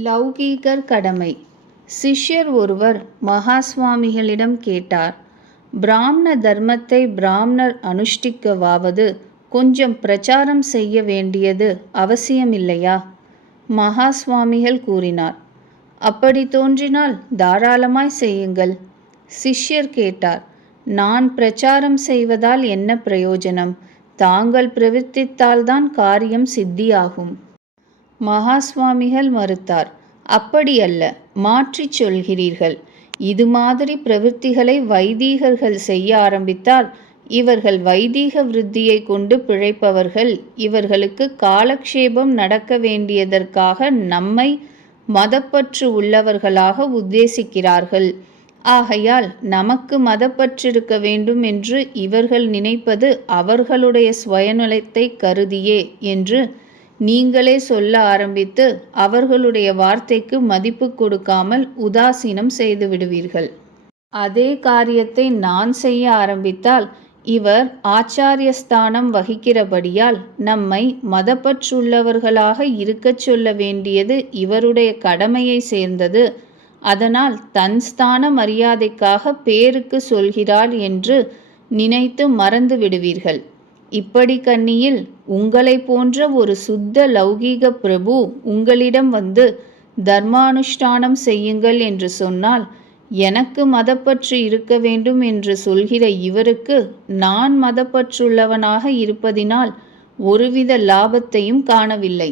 லௌகீகர் கடமை. சிஷ்யர் ஒருவர் மகாஸ்வாமிகளிடம் கேட்டார், பிராமண தர்மத்தை பிராமணர் அனுஷ்டிக்கவாவது கொஞ்சம் பிரச்சாரம் செய்ய வேண்டியது அவசியமில்லையா? மகாஸ்வாமிகள் கூறினார், அப்படி தோன்றினால் தாராளமாய் செய்யுங்கள். சிஷ்யர் கேட்டார், நான் பிரச்சாரம் செய்வதால் என்ன பிரயோஜனம்? தாங்கள் பிரவர்த்தித்தால்தான் காரியம் சித்தியாகும். மகாஸ்வாமிகள் மறுத்தார், அப்படியல்ல, மாற்றிச் சொல்கிறீர்கள். இது மாதிரி பிரவிற்த்திகளை வைதீகர்கள் செய்ய ஆரம்பித்தால் இவர்கள் வைதீக விருத்தியை கொண்டு பிழைப்பவர்கள். இவர்களுக்கு காலக்ஷேபம் நடக்க வேண்டியதற்காக நம்மை மதப்பற்று உள்ளவர்களாக உத்தேசிக்கிறார்கள். ஆகையால் நமக்கு மதப்பற்றிருக்க வேண்டும் என்று இவர்கள் நினைப்பது அவர்களுடைய சுயநலத்தை கருதியே என்று நீங்களே சொல்ல ஆரம்பித்து அவர்களுடைய வார்த்தைக்கு மதிப்பு கொடுக்காமல் உதாசீனம் செய்து விடுவீர்கள். அதே காரியத்தை நான் செய்ய ஆரம்பித்தால் இவர் ஆச்சாரியஸ்தானம் வகிக்கிறபடியால் நம்மை மதப்பற்றுள்ளவர்களாக இருக்கச் சொல்ல வேண்டியது இவருடைய கடமையை சேர்ந்தது. அதனால் தன் ஸ்தான மரியாதைக்காக பேருக்கு சொல்கிறார் என்று நினைத்து மறந்து விடுவீர்கள். இப்படி கண்ணியில் உங்களை போன்ற ஒரு சுத்த லௌகீக பிரபு உங்களிடம் வந்து தர்மானுஷ்டானம் செய்யுங்கள் என்று சொன்னால் எனக்கு மதப்பற்று இருக்க வேண்டும் என்று சொல்கிற இவருக்கு நான் மதப்பற்றுள்ளவனாக இருப்பதினால் ஒருவித லாபத்தையும் காணவில்லை.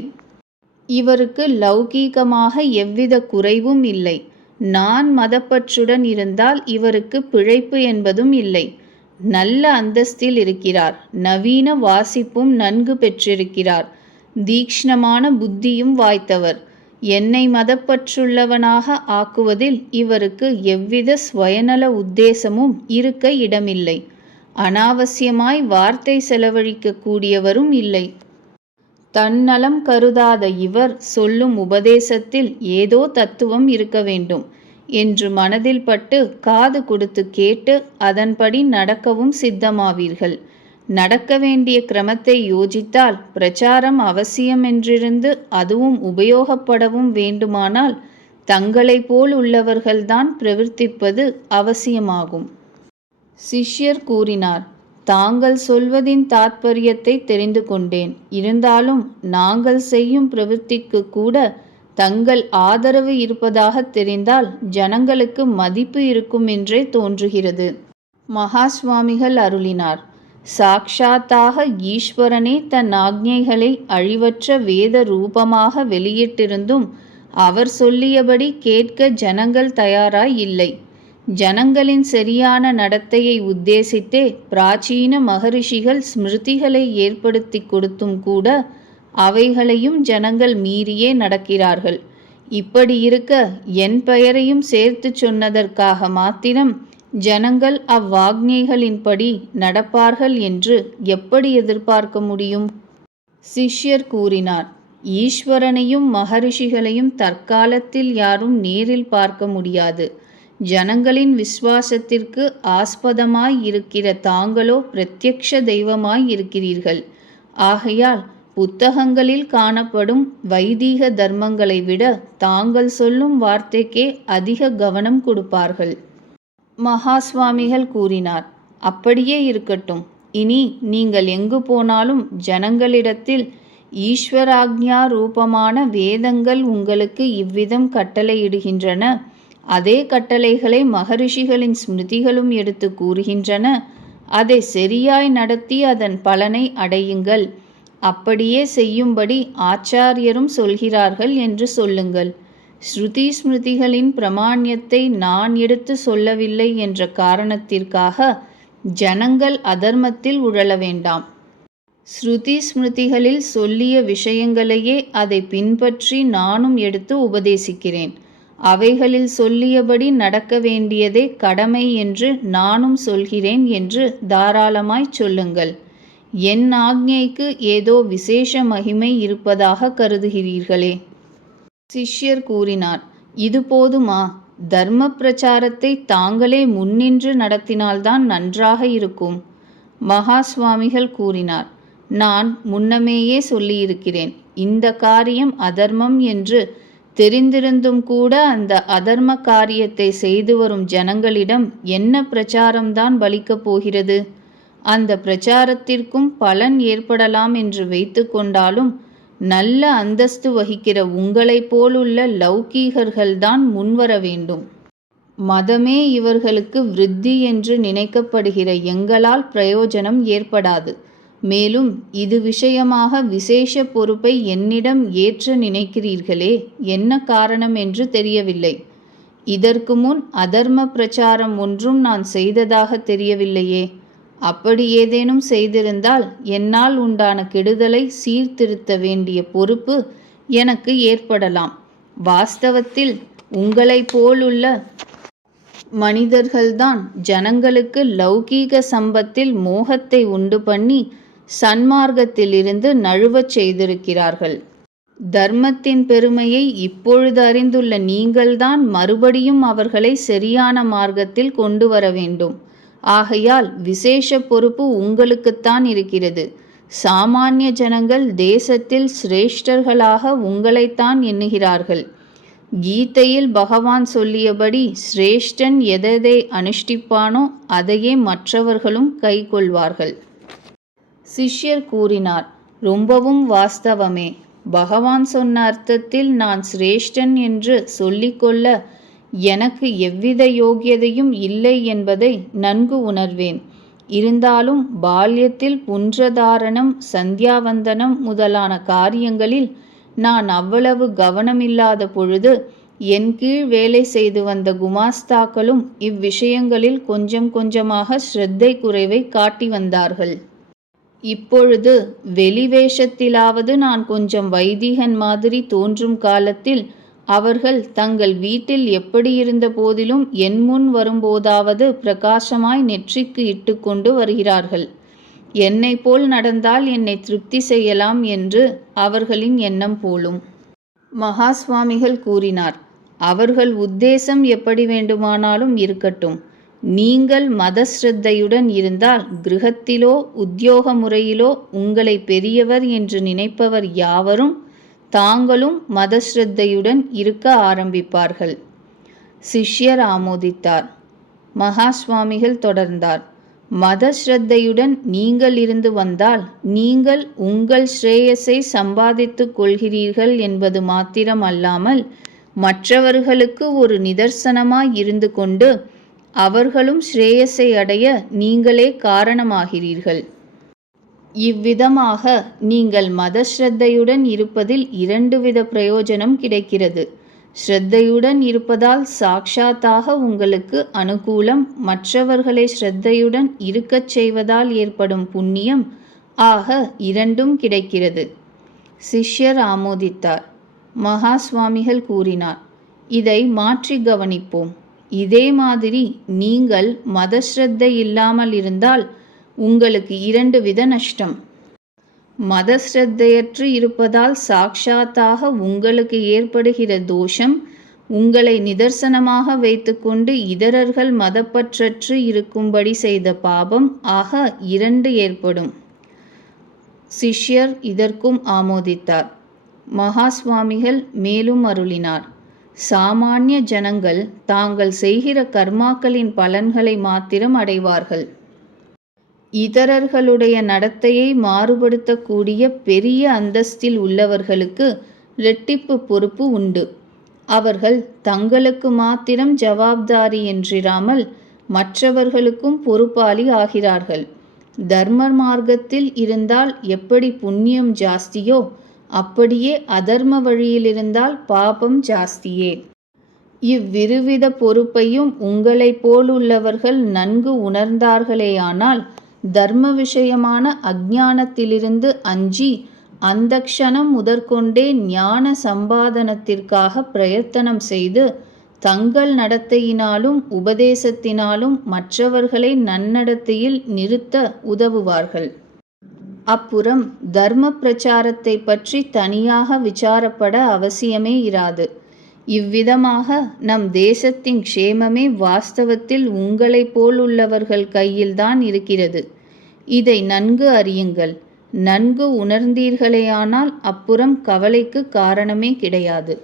இவருக்கு லௌகீகமாக எவ்வித குறைவும் இல்லை. நான் மதப்பற்றுடன் இருந்தால் இவருக்கு பிழைப்பு என்பதும் இல்லை. நல்ல அந்தஸ்தில் இருக்கிறார். நவீன வாசிப்பும் நன்கு பெற்றிருக்கிறார். தீக்ஷ்ணமான புத்தியும் வாய்த்தவர். என்னை மதப்பற்றுள்ளவனாக ஆக்குவதில் இவருக்கு எவ்வித ஸ்வயநல உத்தேசமும் இருக்க இடமில்லை. அனாவசியமாய் வார்த்தை செலவழிக்க கூடியவரும் இல்லை. தன்னலம் கருதாத இவர் சொல்லும் உபதேசத்தில் ஏதோ தத்துவம் இருக்க வேண்டும் என்று மனதில் பட்டு காது கொடுத்து கேட்டு அதன்படி நடக்கவும் சித்தமாவீர்கள். நடக்க வேண்டிய கிரமத்தை யோசித்தால் பிரச்சாரம் அவசியமென்றிருந்து அதுவும் உபயோகப்படவும் வேண்டுமானால் தங்களை போல் உள்ளவர்கள்தான் பிரவர்த்திப்பது அவசியமாகும். சிஷ்யர் கூறினார், தாங்கள் சொல்வதின் தாத்பரியத்தை தெரிந்து கொண்டேன். இருந்தாலும் நாங்கள் செய்யும் பிரவர்த்திக்கு கூட தங்கள் ஆதரவு இருப்பதாக தெரிந்தால் ஜனங்களுக்கு மதிப்பு இருக்கும் என்றே தோன்றுகிறது. மகாஸ்வாமிகள் அருளினார், சாக்ஷாத்தாக ஈஸ்வரனே தன் ஆக்ஞைகளை அழிவற்ற வேத ரூபமாக வெளியிட்டிருந்தும் அவர் சொல்லியபடி கேட்க ஜனங்கள் தயாராய் இல்லை. ஜனங்களின் சரியான நடத்தையை உத்தேசித்தே பிராச்சீன மகரிஷிகள் ஸ்மிருதிகளை ஏற்படுத்தி கொடுத்தும் கூட அவைகளையும் ஜனங்கள் மீறியே நடக்கிறார்கள். இப்படி இருக்க என் பெயரையும் சேர்த்து சொன்னதற்காக மாத்திரம் ஜனங்கள் அவ்வாக்ஞைகளின்படி நடப்பார்கள் என்று எப்படி எதிர்பார்க்க முடியும்? சிஷ்யர் கூறினார், ஈஸ்வரனையும் மகரிஷிகளையும் தற்காலத்தில் யாரும் நேரில் பார்க்க முடியாது. ஜனங்களின் விசுவாசத்திற்கு ஆஸ்பதமாய் இருக்கிற தாங்களோ பிரத்யக்ஷ தெய்வமாய் இருக்கிறீர்கள். ஆகையால் புத்தகங்களில் காணப்படும் வைதீக தர்மங்களை விட தாங்கள் சொல்லும் வார்த்தைக்கே அதிக கவனம் கொடுப்பார்கள். மகாஸ்வாமிகள் கூறினார், அப்படியே இருக்கட்டும். இனி நீங்கள் எங்கு போனாலும் ஜனங்களிடத்தில் ஈஸ்வராக்ஞா ரூபமான வேதங்கள் உங்களுக்கு இவ்விதம் கட்டளையிடுகின்றன. அதே கட்டளைகளை மகரிஷிகளின் ஸ்மிருதிகளும் எடுத்து கூறுகின்றன. அதை சரியாய் நடத்தி அதன் பலனை அடையுங்கள். அப்படியே செய்யும்படி ஆச்சாரியரும் சொல்கிறார்கள் என்று சொல்லுங்கள். ஸ்ருதி ஸ்மிருதிகளின் பிரமாண்யத்தை நான் எடுத்து சொல்லவில்லை என்ற காரணத்திற்காக ஜனங்கள் அதர்மத்தில் உழல வேண்டாம். ஸ்ருதி ஸ்மிருதிகளில் சொல்லிய விஷயங்களையே அதை பின்பற்றி நானும் எடுத்து உபதேசிக்கிறேன். அவைகளில் சொல்லியபடி நடக்க வேண்டியதே கடமை என்று நானும் சொல்கிறேன் என்று தாராளமாய் சொல்லுங்கள். என் ஆக்ஞைக்கு ஏதோ விசேஷ மகிமை இருப்பதாக கருதுகிறீர்களே. சிஷ்யர் கூறினார், இது போதுமா? தர்ம பிரச்சாரத்தை தாங்களே முன்னின்று நடத்தினால்தான் நன்றாக இருக்கும். மகாஸ்வாமிகள் கூறினார், நான் முன்னமேயே சொல்லியிருக்கிறேன். இந்த காரியம் அதர்மம் என்று தெரிந்திருந்தும் கூட அந்த அதர்ம காரியத்தை செய்து வரும் ஜனங்களிடம் என்ன பிரச்சாரம்தான் பலிக்கப் போகிறது? அந்த பிரச்சாரத்திற்கும் பலன் ஏற்படலாம் என்று வைத்து கொண்டாலும் நல்ல அந்தஸ்து வகிக்கிற உங்களைப் போலுள்ள லௌகீகர்கள்தான் முன்வர வேண்டும். மதமே இவர்களுக்கு விருத்தி என்று நினைக்கப்படுகிற எங்களால் பிரயோஜனம் ஏற்படாது. மேலும் இது விஷயமாக விசேஷ பொறுப்பை என்னிடம் ஏற்ற நினைக்கிறீர்களே, என்ன காரணம் என்று தெரியவில்லை. இதற்கு முன் அதர்ம பிரச்சாரம் ஒன்றும் நான் செய்ததாக தெரியவில்லையே. அப்படி ஏதேனும் செய்திருந்தால் என்னால் உண்டான கெடுதலை சீர்திருத்த வேண்டிய பொறுப்பு எனக்கு ஏற்படலாம். வாஸ்தவத்தில் உங்களைப் போலுள்ள மனிதர்கள்தான் ஜனங்களுக்கு லௌகீக சம்பத்தில் மோகத்தை உண்டு பண்ணி சன்மார்க்கத்திலிருந்து நழுவச் செய்திருக்கிறார்கள். தர்மத்தின் பெருமையை இப்பொழுது அறிந்துள்ள நீங்கள்தான் மறுபடியும் அவர்களை சரியான மார்க்கத்தில் கொண்டு வர வேண்டும். ஆகையால் விசேஷ பொறுப்பு உங்களுக்குத்தான் இருக்கிறது. சாமானிய ஜனங்கள் தேசத்தில் சிரேஷ்டர்களாக உங்களைத்தான் எண்ணுகிறார்கள். கீதையில் பகவான் சொல்லியபடி சிரேஷ்டன் எதை அனுஷ்டிப்பானோ அதையே மற்றவர்களும் கை கொள்வார்கள். சிஷ்யர் கூறினார், ரொம்பவும் வாஸ்தவமே. பகவான் சொன்ன அர்த்தத்தில் நான் சிரேஷ்டன் என்று சொல்லிக்கொள்ள எனக்கு எவ்வித யோகியதையும் இல்லை என்பதை நன்கு உணர்வேன். இருந்தாலும் பால்யத்தில் புன்றதாரணம், சந்தியாவந்தனம் முதலான காரியங்களில் நான் அவ்வளவு கவனமில்லாத பொழுது என் கீழ் வேலை செய்து வந்த குமாஸ்தாக்களும் இவ்விஷயங்களில் கொஞ்சம் கொஞ்சமாக ஸ்ரத்தை குறைவை காட்டி வந்தார்கள். இப்பொழுது வெளிவேஷத்திலாவது நான் கொஞ்சம் வைதிகன் மாதிரி தோன்றும் காலத்தில் அவர்கள் தங்கள் வீட்டில் எப்படி இருந்த போதிலும் என் முன் வரும்போதாவது பிரகாசமாய் நெற்றிக்கு இட்டு கொண்டு வருகிறார்கள். என்னை போல் நடந்தால் என்னை திருப்தி செய்யலாம் என்று அவர்களின் எண்ணம் போலும். மகா சுவாமிகள் கூறினார், அவர்கள் உத்தேசம் எப்படி வேண்டுமானாலும் இருக்கட்டும். நீங்கள் மதஸ்ரத்தையுடன் இருந்தால் கிரகத்திலோ உத்தியோக முறையிலோ உங்களை பெரியவர் என்று நினைப்பவர் யாவரும் தாங்களும் மதஸ்ரத்தையுடன் இருக்க ஆரம்பிப்பார்கள். சிஷ்யர் ஆமோதித்தார். மகா சுவாமிகள் தொடர்ந்தார், மதஸ்ரத்தையுடன் நீங்கள் இருந்து வந்தால் நீங்கள் உங்கள் ஸ்ரேயஸை சம்பாதித்துக் கொள்கிறீர்கள் என்பது மாத்திரம் அல்லாமல் மற்றவர்களுக்கு ஒரு நிதர்சனமாய் இருந்து கொண்டு அவர்களும் ஸ்ரேயஸை அடைய நீங்களே காரணமாகிறீர்கள். இவ்விதமாக நீங்கள் மதஸ்ரத்தையுடன் இருப்பதில் 2 வித பிரயோஜனம் கிடைக்கிறது. ஸ்ரத்தையுடன் இருப்பதால் சாக்ஷாத்தாக உங்களுக்கு அனுகூலம், மற்றவர்களை ஸ்ரத்தையுடன் இருக்கச் செய்வதால் ஏற்படும் புண்ணியம் ஆக 2ம் கிடைக்கிறது. சிஷ்யர் ஆமோதித்தார். மகா சுவாமிகள் கூறினார், இதை மாற்றி கவனிப்போம். இதே மாதிரி நீங்கள் மதஸ்ரத்தை இல்லாமல் இருந்தால் உங்களுக்கு 2 வித நஷ்டம். மதஸ்ரத்தையற்று இருப்பதால் சாக்ஷாத்தாக உங்களுக்கு ஏற்படுகிற தோஷம், உங்களை நிதர்சனமாக வைத்துக்கொண்டு இதரர்கள் மதப்பற்றற்று இருக்கும்படி செய்த பாபம் ஆக 2 ஏற்படும். சிஷ்யர் இதற்கும் ஆமோதித்தார். மகா சுவாமிகள் மேலும் அருளினார், சாமானிய ஜனங்கள் தாங்கள் செய்கிற கர்மாக்களின் பலன்களை மாத்திரம் அடைவார்கள். இதரர்களுடைய நடத்தையை மாறுபடுத்தக்கூடிய பெரிய அந்தஸ்தில் உள்ளவர்களுக்கு இரட்டிப்பு பொறுப்பு உண்டு. அவர்கள் தங்களுக்கு மாத்திரம் ஜவாப்தாரி என்றிராமல் மற்றவர்களுக்கும் பொறுப்பாளி ஆகிறார்கள். தர்ம மார்க்கத்தில் இருந்தால் எப்படி புண்ணியம் ஜாஸ்தியோ அப்படியே அதர்ம வழியில் இருந்தால் பாபம் ஜாஸ்தியே. இவ்விருவித பொறுப்பையும் உங்களைப் போலுள்ளவர்கள் நன்கு உணர்ந்தார்களேயானால் தர்ம விஷயமான அஞ்ஞானத்திலிருந்து அஞ்சி அந்த க்ஷணம் முதற்கொண்டே ஞான சம்பாதனத்திற்காக பிரயத்தனம் செய்து தங்கள் நடத்தையினாலும் உபதேசத்தினாலும் மற்றவர்களை நன்னடத்தையில் நிறுத்த உதவுவார்கள். அப்புறம் தர்ம பிரச்சாரத்தை பற்றி தனியாக விசாரப்பட அவசியமே இராது. இவ்விதமாக நம் தேசத்தின் க்ஷேமமே வாஸ்தவத்தில் உங்களைப் போலுள்ளவர்கள் கையில்தான் இருக்கிறது. இதை நன்கு அறியுங்கள். நன்கு உணர்ந்தீர்களேயானால் அப்புறம் கவலைக்கு காரணமே கிடையாது.